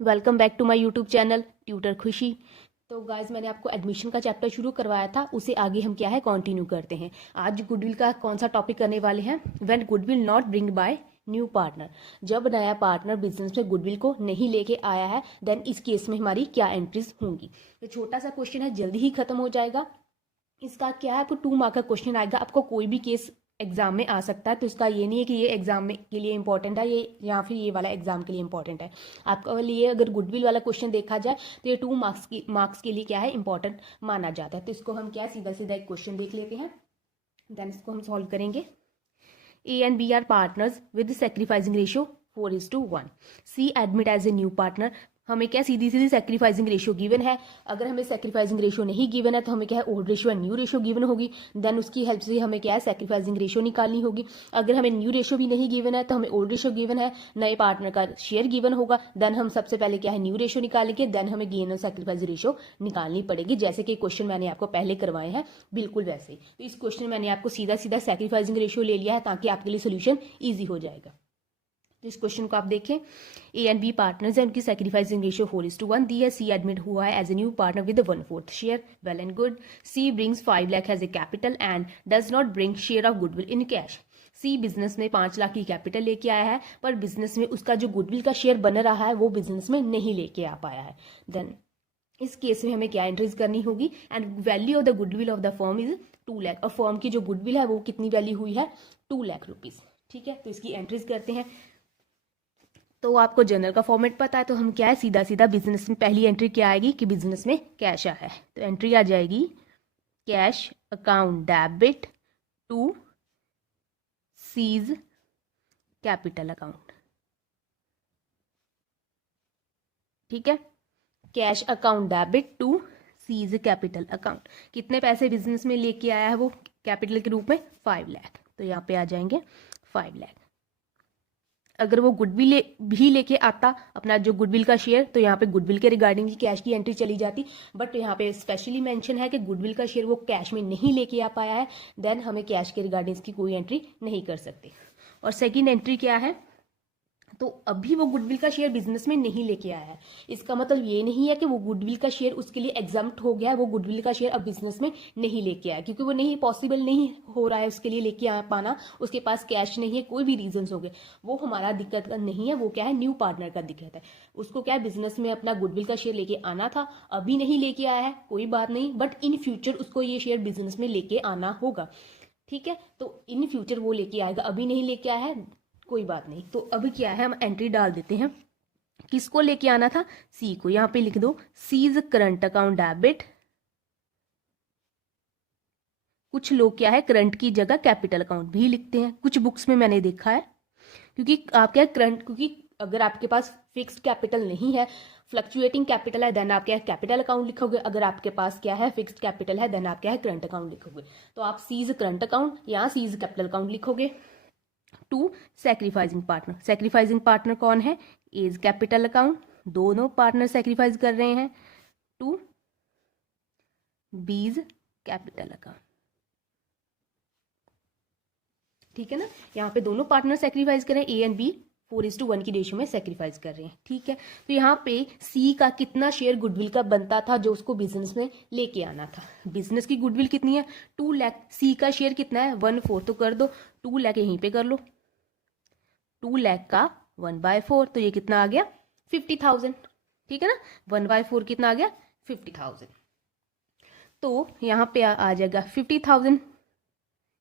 Welcome back to my YouTube channel tutor Khushi. तो guys मैंने आपको एडमिशन का चैप्टर शुरू करवाया था, उसे आगे हम क्या है कंटिन्यू करते हैं। आज गुडविल का कौन सा टॉपिक करने वाले हैं, when goodwill not bring by new partner. जब नया पार्टनर बिजनेस में गुडविल को नहीं लेके आया है, देन इस केस में हमारी क्या एंट्रीज होंगी। तो छोटा सा क्वेश्चन है, जल्दी ही खत्म हो जाएगा। इसका क्या है, आपको 2 मार्क का क्वेश्चन आएगा। आपको कोई भी केस एग्जाम में आ सकता है, तो इसका ये नहीं है कि ये एग्जाम में के लिए इंपॉर्टेंट है ये, या फिर ये वाला एग्जाम के लिए इंपॉर्टेंट है। आपका लिए अगर गुडविल वाला क्वेश्चन देखा जाए तो ये 2 मार्क्स के लिए क्या है इंपॉर्टेंट माना जाता है। तो इसको हम क्या सीधा सीधा एक क्वेश्चन देख लेते हैं, देन इसको हम सॉल्व करेंगे। A and B are partners with sacrificing ratio 4:1. C admit as a new partner. हमें क्या सीधी सीधी सेक्रीफाइसिंग रेशियो गिवन है। अगर हमें सेक्रीफाइसिंग रेशियो नहीं गिवन है तो हमें क्या है old ratio and new ratio given होगी। देन उसकी हेल्प से हमें क्या है सेक्रीफाइसिंग रेशियो निकालनी होगी। अगर हमें न्यू रेशियो भी नहीं गिवन है तो हमें ओल्ड रेशियो गिवन है, नए पार्टनर का शेयर गिवन होगा। देन हम सबसे पहले क्या है न्यू रेशियो निकालेंगे, देन हमें गेन और सेक्रीफाइस रेशियो निकालनी पड़ेगी, जैसे कि क्वेश्चन मैंने आपको पहले करवाए हैं बिल्कुल वैसे ही। तो इस क्वेश्चन में मैंने आपको सीधा सीधा सेक्रीफाइसिंग रेशियो ले लिया है ताकि आपके लिए सोल्यूशन ईजी हो जाएगा। तो इस क्वेश्चन को आप देखें, ए एंड बी पार्टनर्स है, उनकी सेक्रीफाइसिंग रेशियो 4:1 दी है। सी एडमिट हुआ है as a new partner with 1/4 share, well and good. She brings 5 lakh as a capital and does not bring share of goodwill in cash. She business में 5 लाख की capital लेके आया है, पर बिजनेस में उसका जो गुडविल का शेयर बन रहा है वो बिजनेस में नहीं लेके आ पाया है। देन इस केस में हमें क्या एंट्रीज करनी होगी, and value of the goodwill of the firm is 2 lakh. और फर्म की जो गुडविल है वो कितनी वैल्यू हुई है, 2 लाख रुपीज। ठीक है, तो इसकी एंट्रीज करते हैं। तो आपको जनरल का फॉर्मेट पता है, तो हम क्या है सीधा सीधा बिजनेस में पहली एंट्री क्या आएगी कि बिजनेस में कैश आया है, तो एंट्री आ जाएगी cash account debit to C's capital account. ठीक है, cash account debit to C's capital account. कितने पैसे बिजनेस में लेके आया है वो कैपिटल के रूप में, 5 लाख। तो यहाँ पे आ जाएंगे 5 लाख। अगर वो गुडविल भी लेके आता अपना जो गुडविल का शेयर, तो यहाँ पे गुडविल के रिगार्डिंग कैश की एंट्री चली जाती। बट यहाँ पे स्पेशली मेंशन है कि गुडविल का शेयर वो कैश में नहीं लेके आ पाया है, देन हमें कैश के रिगार्डिंग की कोई एंट्री नहीं कर सकते। और सेकेंड एंट्री क्या है, तो अभी वो गुडविल का शेयर बिजनेस में नहीं लेके आया है। इसका मतलब ये नहीं है कि वो गुडविल का शेयर उसके लिए एग्जाम्प्ट हो गया है, वो गुडविल का शेयर अब बिजनेस में नहीं लेके आया, क्योंकि वो नहीं पॉसिबल नहीं हो रहा है उसके लिए लेके आ पाना। उसके पास कैश नहीं है, कोई भी रीजन हो गए, वो हमारा दिक्कत नहीं है, वो क्या है न्यू पार्टनर का दिक्कत है। उसको क्या है बिजनेस में अपना गुडविल का शेयर लेके आना था, अभी नहीं लेके आया है, कोई बात नहीं, बट इन फ्यूचर उसको ये शेयर बिजनेस में लेके आना होगा। ठीक है, तो इन फ्यूचर वो लेके आएगा, अभी नहीं लेके आया है, कोई बात नहीं। तो अभी क्या है, हम एंट्री डाल देते हैं, किसको लेके आना था, सी को। यहां पे लिख दो सीज करंट अकाउंट डेबिट। कुछ लोग क्या है करंट की जगह कैपिटल अकाउंट भी लिखते हैं, कुछ बुक्स में मैंने देखा है, क्योंकि आप क्या करंट, क्योंकि अगर आपके पास फिक्स्ड कैपिटल नहीं है, फ्लक्चुएटिंग कैपिटल है, देन आप क्या है कैपिटल अकाउंट लिखोगे। अगर आपके पास क्या है फिक्स्ड कैपिटल है, देन आप क्या है करंट अकाउंट लिखोगे। तो आप सीज करंट अकाउंट या सीज कैपिटल अकाउंट लिखोगे। To sacrificing partner, sacrificing partner कौन है, एज कैपिटल अकाउंट, दोनों पार्टनर सेक्रीफाइस कर रहे हैं। To B's capital account. ठीक है ना, यहाँ पे दोनों पार्टनर सेक्रीफाइस कर रहे हैं, ए एंड बी 4:1 की रेशियो में सेक्रीफाइस कर रहे हैं। ठीक है, तो यहाँ पे सी का कितना शेयर गुडविल का बनता था जो उसको बिजनेस में लेके आना था। बिजनेस की गुडविल कितनी है, 2 लाख। सी का शेयर कितना है, 1/4, तो कर दो 2 लाख यहीं पे कर लो, 2 लाख का 1/4, तो ये कितना आ गया 50,000। ठीक है ना, 1/4 कितना आ गया 50,000। तो यहाँ पे आ जाएगा 50,000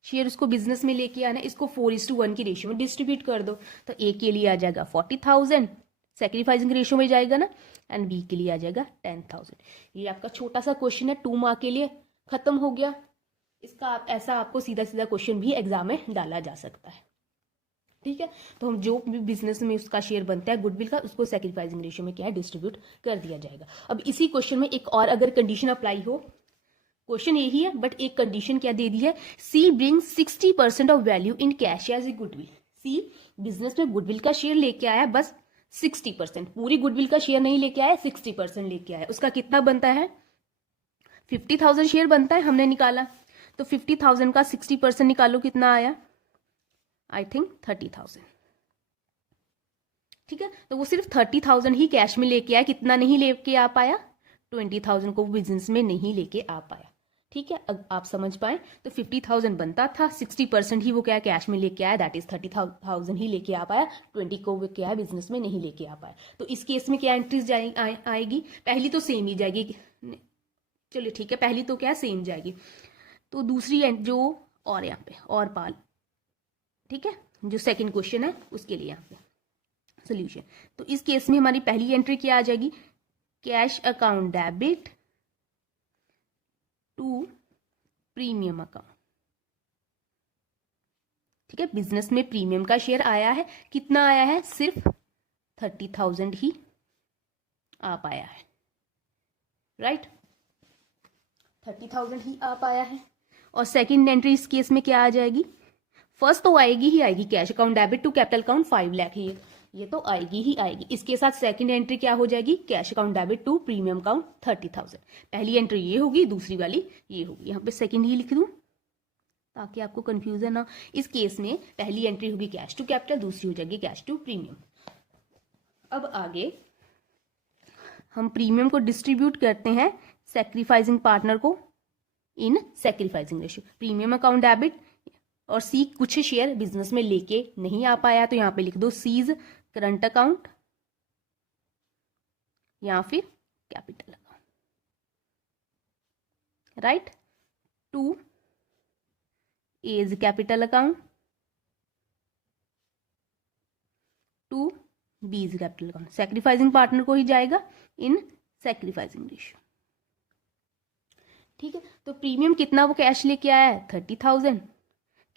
शेयर उसको बिजनेस में लेके आना है। इसको 4:1 की रेशियो में डिस्ट्रीब्यूट कर दो, तो ए के लिए आ जाएगा 40,000, सेक्रीफाइसिंग रेशियो में जाएगा ना, एंड बी के लिए आ जाएगा 10,000। ये आपका छोटा सा क्वेश्चन है, 2 मार्क के लिए खत्म हो गया। इसका ऐसा आपको सीधा सीधा क्वेश्चन भी एग्जाम में डाला जा सकता है। ठीक है, तो हम जो भी बिजनेस में उसका शेयर बनता है गुडविल का, उसको सेक्रीफाइसिंग रेशियो में क्या है डिस्ट्रीब्यूट कर दिया जाएगा। अब इसी क्वेश्चन में एक और अगर कंडीशन अप्लाई हो, क्वेश्चन यही है बट एक कंडीशन क्या दे दी है, C bring 60% of value in cash as a goodwill. C business में गुडविल का शेयर लेके आया बस 60%, पूरी गुडविल का शेयर नहीं लेके आया, 60% लेके आया। उसका कितना बनता है, 50,000 शेयर बनता है, हमने निकाला, तो 50,000 का 60% निकालो, कितना आया, आई थिंक 30,000। ठीक है, तो वो सिर्फ 30,000 ही कैश में लेके आया, कितना नहीं लेके आ पाया, 20,000 को बिजनेस में नहीं लेके आ पाया। ठीक है, अब आप समझ पाए, तो 50,000 बनता था, 60% ही वो क्या कैश में लेके आया, दैट इज 30,000 ही लेके आ पाया, 20 को वो क्या है बिजनेस में नहीं लेके आ पाया। तो इस केस में क्या एंट्रीज आएगी, पहली तो सेम ही जाएगी, चलिए ठीक है, पहली तो क्या सेम जाएगी, तो दूसरी जो और यहाँ पे और पाल, ठीक है, जो सेकंड क्वेश्चन है उसके लिए यहाँ पे सोल्यूशन। तो इस केस में हमारी पहली एंट्री क्या आ जाएगी, cash account debit to premium account. ठीक है, बिजनेस में प्रीमियम का शेयर आया है, कितना आया है, सिर्फ 30,000 ही आ पाया है, राइट, 30,000 ही आ पाया है। और सेकंड एंट्री इस केस में क्या आ जाएगी, फर्स्ट तो आएगी ही आएगी, cash account debit to capital account 5 lakh, ये तो आएगी ही आएगी। इसके साथ सेकंड एंट्री क्या हो जाएगी, cash account debit to premium account 30,000। पहली एंट्री ये होगी, दूसरी वाली ये होगी, यहाँ पे सेकंड ही लिख दूं ताकि आपको कंफ्यूजन ना। इस केस में पहली एंट्री होगी कैश टू कैपिटल, दूसरी हो जाएगी कैश टू प्रीमियम। अब आगे हम प्रीमियम को डिस्ट्रीब्यूट करते हैं सैक्रिफाइसिंग पार्टनर को in sacrificing ratio. Premium account debit और सी कुछ शेयर बिजनेस में लेके नहीं आ पाया, तो यहाँ पे लिख दो सीज करंट अकाउंट या फिर capital account, right, to A's capital account, to B's capital account. Sacrificing partner को ही जाएगा इन सैक्रिफाइसिंग रेशियो। ठीक है, तो प्रीमियम कितना वो कैश लेके आया है, 30,000,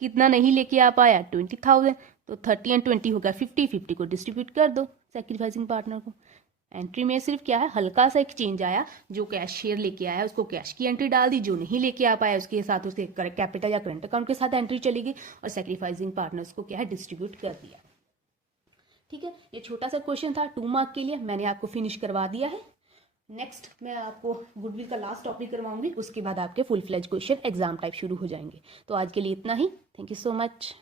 कितना नहीं लेके आ पाया, 20,000, तो 30 एंड 20 होगा 50 को डिस्ट्रीब्यूट कर दो सैक्रिफाइसिंग पार्टनर को। एंट्री में सिर्फ क्या है, हल्का सा एक चेंज आया, जो कैश शेयर लेके आया उसको कैश की एंट्री डाल दी, जो नहीं लेके आ पाया उसके साथ उसके कैपिटल या करंट अकाउंट के साथ एंट्री चलेगी, और सैक्रिफाइसिंग पार्टनर्स को क्या है डिस्ट्रीब्यूट कर दिया। ठीक है, ये छोटा सा क्वेश्चन था 2 मार्क के लिए, मैंने आपको फिनिश करवा दिया है। नेक्स्ट मैं आपको गुडविल का लास्ट टॉपिक करवाऊंगी, उसके बाद आपके full fledge question exam type शुरू हो जाएंगे। तो आज के लिए इतना ही, थैंक यू सो मच।